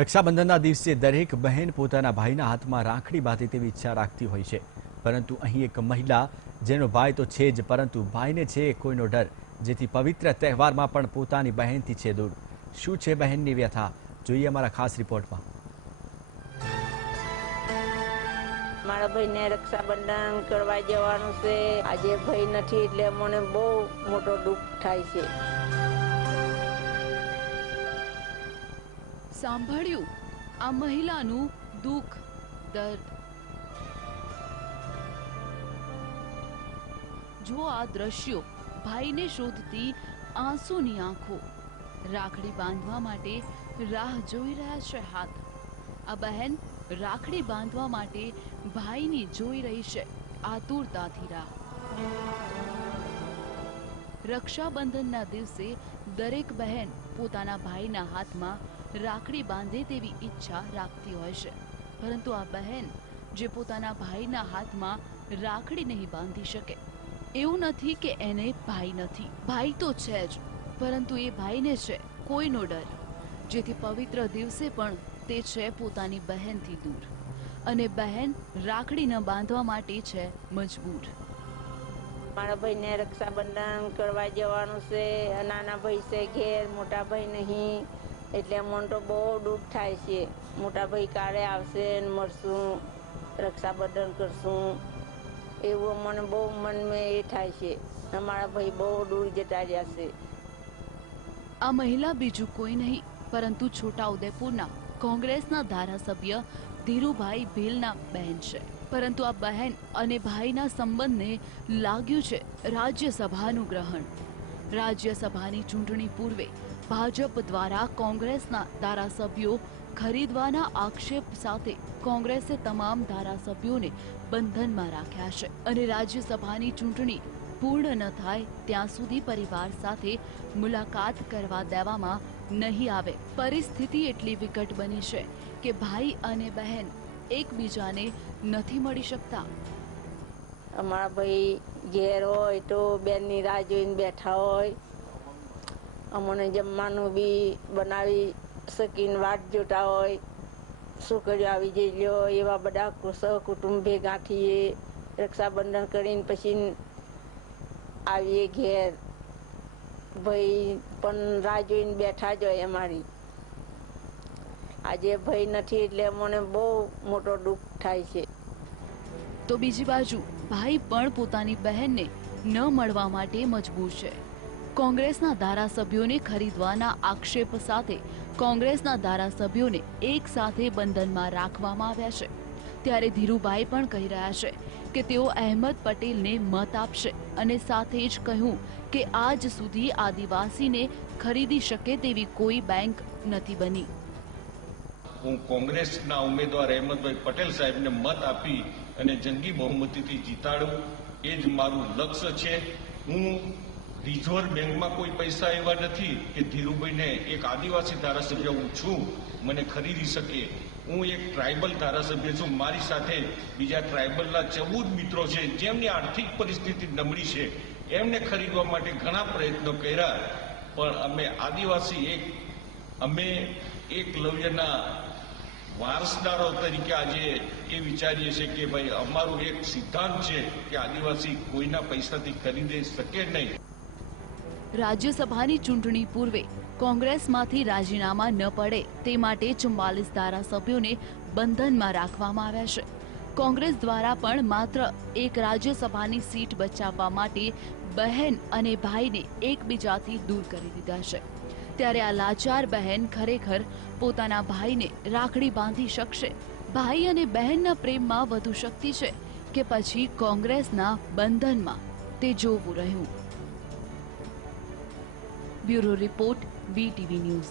રક્ષાબંધનના દિવસે દરેક બહેન પોતાના ભાઈના હાથમાં રાખડી બાંધે તેવી ઈચ્છા રાખતી હોય છે, પરંતુ અહીં એક મહિલા જેનો ભાઈ તો છે જ, પરંતુ ભાઈને છે કોઈનો ડર, જેથી પવિત્ર તહેવારમાં પણ પોતાની બહેનથી છે દૂર. શું છે બહેનની વ્યથા, જોઈએ અમારા ખાસ રિપોર્ટમાં. મારા ભાઈને રક્ષાબંધન કરવા જવાનું છે. આજે ભાઈ નથી એટલે મને બહુ મોટો દુઃખ થાય છે. સાંભળ્યું આ મહિલાનું દુઃખ, દર્દ. જો આ દ્રશ્યો ભાઈને શોધતી આંસુની આંખો, રાખડી બાંધવા માટે રાહ જોઈ રહ્યા છે હાથ. આ બહેન રાખડી બાંધવા માટે ભાઈની જોઈ રહી છે આતુરતાથી રાહ. રક્ષાબંધનના દિવસે દરેક બહેન પોતાના ભાઈના હાથમાં રાખડી બાંધે તેવી ઈચ્છા રાખતી હોય છે, પરંતુ આ બહેન જે પોતાના ભાઈના હાથમાં રાખડી નહીં બાંધી શકે, એવું નથી કે એને ભાઈ નથી, ભાઈ તો છે જ, પરંતુ એ ભાઈને છે કોઈનો ડર, જેથી પવિત્ર દિવસે પણ તે છે પોતાની બહેનથી દૂર, અને બહેન રાખડી ન બાંધવા માટે છે મજબૂર. મારા ભાઈને રક્ષાબંધન કરવા જવાનું છે. નાના ભાઈ છે ઘેર, મોટા ભાઈ નહીં, એટલે મને તો બહુ દુઃખ થાય છે. મોટા ભાઈ કાલે આવશે ને મળશું, રક્ષાબંધન કરશું, એવું મને બહુ મનમાં એ થાય છે. અમારા ભાઈ બહુ દૂર જતા રહ્યા છે. આ મહિલા બીજું કોઈ નહીં પરંતુ છોટાઉદેપુરના કોંગ્રેસના ધારાસભ્ય ધીરુભાઈ ભીલના બહેન છે. પરંતુ આ બહેન અને ભાઈના સંબંધને લાગ્યું છે રાજ્યસભાનું ગ્રહણ. રાજ્યસભાની ચૂંટણી પૂર્વે ભાજપ દ્વારા કોંગ્રેસના ધારાસભ્યો ખરીદવાના આક્ષેપ સાથે કોંગ્રેસે તમામ ધારાસભ્યોને બંધનમાં રાખ્યા છે, અને રાજ્યસભાની ચૂંટણી પૂર્ણ ન થાય ત્યાં સુધી પરિવાર સાથે મુલાકાત કરવા દેવામાં નહીં આવે. પરિસ્થિતિ એટલી વિકટ બની છે કે ભાઈ અને બહેન એકબીજાને નથી મળી શકતા. અમારા ભાઈ ઘેર હોય તો બેનની રાહ જોઈને બેઠા હોય, અમને જમવાનું બી બનાવી શકીને વાટ જોતા હોય, છોકરીઓ આવી જઈ એવા બધા સહકુટુંબ ભેગા થઈએ, રક્ષાબંધન કરીને પછી આવીએ ઘેર. ભાઈ પણ રાહ જોઈને બેઠા જ હોય અમારી. આજે ભાઈ નથી એટલે મને બહુ મોટો દુઃખ થાય છે. તો બીજી બાજુ ભાઈ પણ પોતાની બહેનને ન મળવા માટે મજબૂર છે. કોંગ્રેસના ધારાસભ્યોને ખરીદવાના આક્ષેપ સાથે કોંગ્રેસના ધારાસભ્યોને એક સાથે બંધનમાં રાખવામાં આવ્યા છે. ત્યારે ધીરુભાઈ પણ કહી રહ્યા છે કે તેઓ અહેમદ પટેલને મત આપશે, અને સાથે જ કહ્યું કે આજ સુધી આદિવાસીને ખરીદી શકે તેવી કોઈ બેંક નથી બની. હું કોંગ્રેસના ઉમેદવાર અહેમદભાઈ પટેલ સાહેબને મત આપી અને જંગી બહુમતીથી જીતાડું, એ જ મારું લક્ષ્ય છે. હું રિઝર્વ બેંકમાં કોઈ પૈસા એવા નથી કે ધીરુભાઈને એક આદિવાસી ધારાસભ્ય હું છું મને ખરીદી શકે. હું એક ટ્રાઇબલ ધારાસભ્ય છું. મારી સાથે બીજા ટ્રાઇબલના 14 મિત્રો છે જેમની આર્થિક પરિસ્થિતિ નબળી છે. એમને ખરીદવા માટે ઘણા પ્રયત્નો કર્યા, પણ અમે આદિવાસી અમે એકલવ્યના વારસદારો તરીકે આજે એ વિચારીએ છીએ કે ભાઈ અમારું એક સિદ્ધાંત છે કે આદિવાસી કોઈના પૈસાથી ખરીદી શકે નહીં. રાજ્યસભાની ચૂંટણી પૂર્વે કોંગ્રેસમાંથી રાજીનામા ન પડે તે માટે 44 ધારાસભ્યોને બંધનમાં રાખવામાં આવ્યા છે. કોંગ્રેસ દ્વારા પણ માત્ર એક રાજ્યસભાની સીટ બચાવવા માટે બહેન અને ભાઈને એકબીજાથી દૂર કરી દીધા છે. ત્યારે આ લાચાર બહેન ખરેખર પોતાના ભાઈને રાખડી બાંધી શકશે? ભાઈ અને બહેનના પ્રેમમાં વધુ શક્તિ છે કે પછી કોંગ્રેસના બંધનમાં? તે જોવું રહ્યું. Bureau report, VTV news.